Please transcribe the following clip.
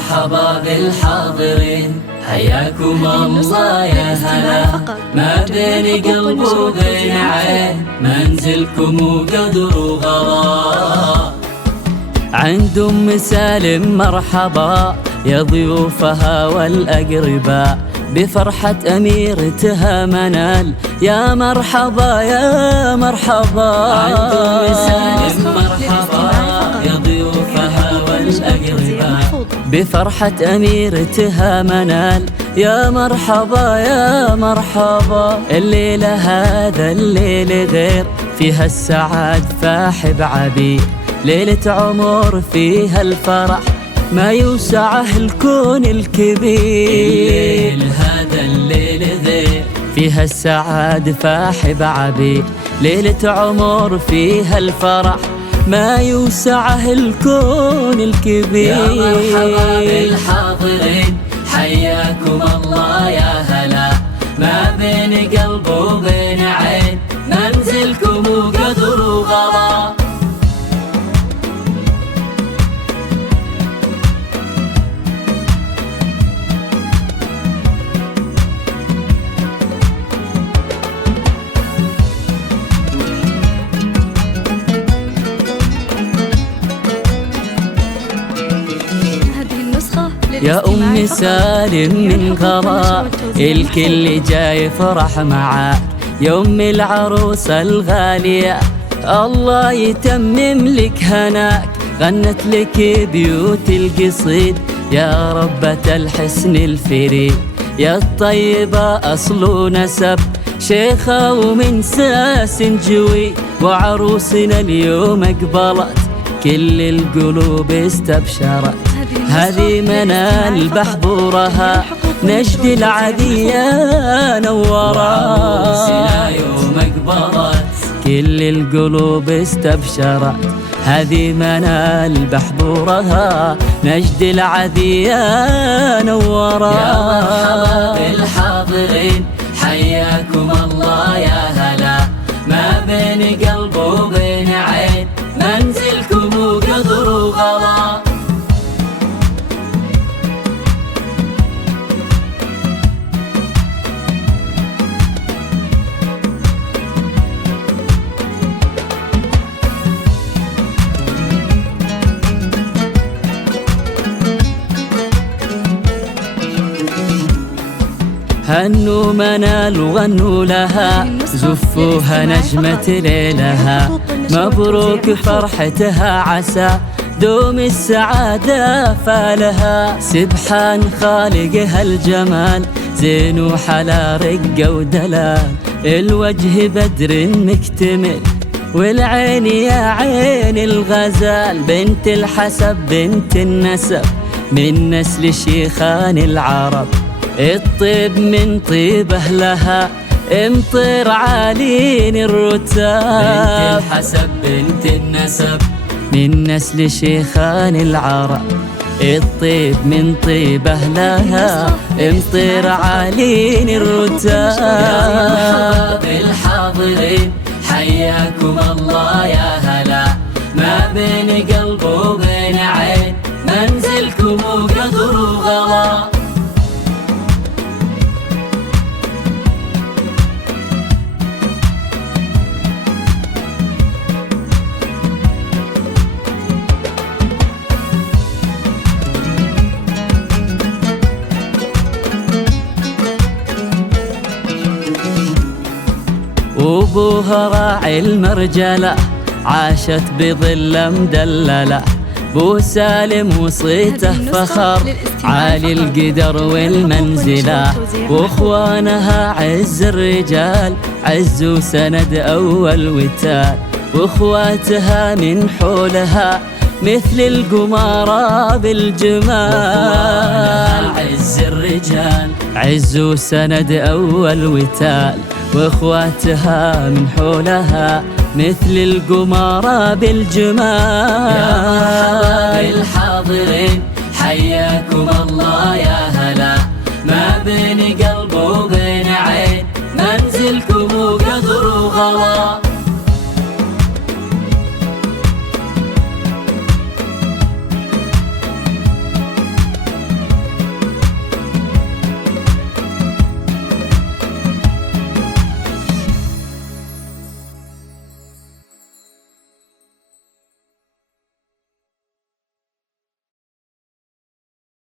مرحبا بالحاضرين، حياكم الله يا هلا، ما بين قلب وبين عين، منزلكم وقدر وغلا. عند أم سالم مرحبا يا ضيوفها والأقرباء، بفرحة أميرتها منال، يا مرحبا يا مرحبا. عند أم سالم مرحبا يا ضيوفها والأقرباء، بفرحة أميرتها منال، يا مرحبا يا مرحبا. الليلة هذا الليل غير، فيها السعاد فاح بعبير، ليلة عمر فيها الفرح ما يوسعه الكون الكبير. الليل هذا الليل غير، فيها السعاد فاح بعبير، ليلة عمر فيها الفرح ما يوسعه الكون الكبير. يا مرحبا بالحاضرين، حياكم الله يا هلا، ما بين قلب وبين عين، منزلكم وقدر وغلا. يا أم سالم من غلا، الكل جاي يفرح معاك، يا أم العروسة الغالية الله يتمم لك هناك. غنت لك بيوت القصيد يا ربة الحسن الفريد، يا الطيبة أصل ونسب، شيخة ومن ساس جوي، وعروسنا اليوم أقبلت كل القلوب استبشرت. هذه منال بحبورها، نجد العدية نورت، يوم أقبلت كل القلوب استبشرت. هذه منال بحبورها، نجد العدية نورت. يا مرحبا بالحاضرين، حياكم الله يا هلا، ما بين قلب وبين عين، منزلكم وقدر وغلا. هنوا منال وغنوا لها، زفوها نجمة ليلها، مبروك فرحتها عسى دوم السعادة فالها. سبحان خالقها الجمال، زين وحلا رقة ودلال، الوجه بدر مكتمل، والعين يا عين الغزال، بنت الحسب بنت النسب، من نسل شيخان العرب، الطيب من طيب أهلها، امطر عالين الرتاب. بنت الحسب بنت النسب، من نسل شيخان العرب، الطيب من طيب أهلها، امطر عالين الرتاب. يا مرحبا بالحاضرين، حياكم الله يا هلا، ما بين قلب وبين عين، منزلكم وقدر وغلا. وابوها راعي المرجلة، عاشت بظل مدللة، بو سالم وصيته فخر، عالي القدر والمنزلة، واخوانها عز الرجال، عز وسند أول وتال، واخواتها من حولها مثل القمارة بالجمال. عز الرجال، عز وسند أول وتال، واخواتها من حولها مثل القمارة بالجمال. يا مرحبا بالحاضرين، حياكم الله يا هلا، ما بين قلب وبين عين، منزلكم وقدر وغلا.